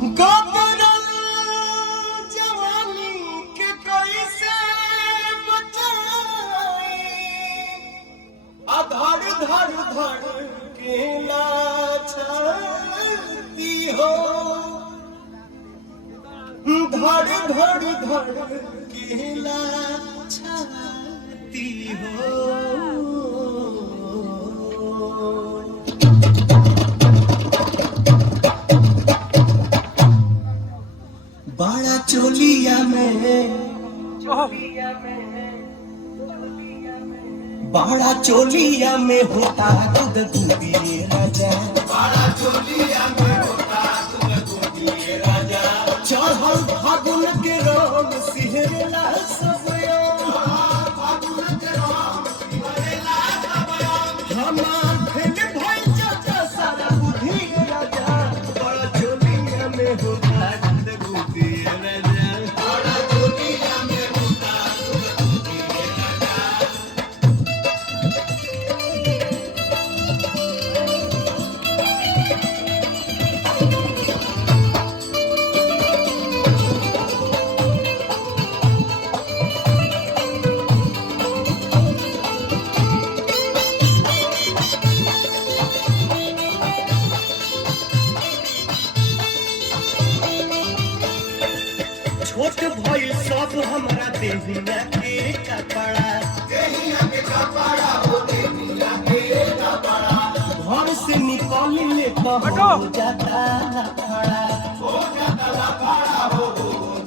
गोदरल जवानी के कैसे बचाई धड़ धड़ धड़ के लाछती हो धड़ धड़ धड़ के लाछती हो। बड़ा चोलिया में बड़ा चोलिया में होता दूध दूधिए राजा बड़ा चोलिया में होता दूध दूधिए राजा चढ़ल फागुन के रंग सिहरला सब फागुन के रंग सिहरला सब हमार फेल भइल चाचा सारा बुद्धि राजा बड़ा चोलिया में होता दूध दूधिए राजा बड़ा चोलिया में होता दूध दूधिए राजा। छोट भइल सब हमरा देहिया के कपड़ा हो देहिया के कपड़ा घर से निकल ले तो हो जाता लफड़ा हो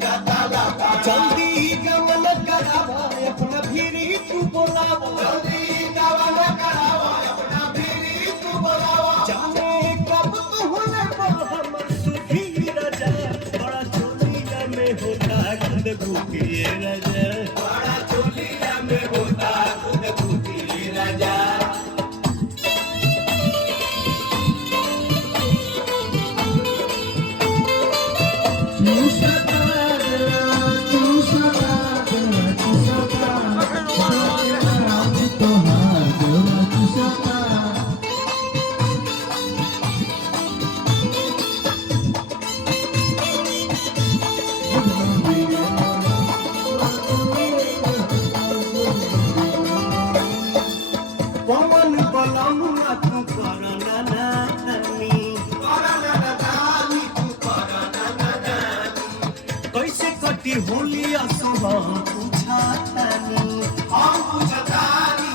जाता लफड़ा जल्दी गमन करावा अपना भीरी तू बोलावा जल्दी गमन करावा अपना भीरी तू बोलावा जाने कब तू होले पर हमर सुखी राजा बड़ा चोलिया में होता खुद भूखिए राजा बड़ा चोलिया में होता खुद भूखिए राजा। पवन बलमुआ तू करना नानी तू करना नानी कैसे कटी होली असुबह पूछतानी हम पूछतानी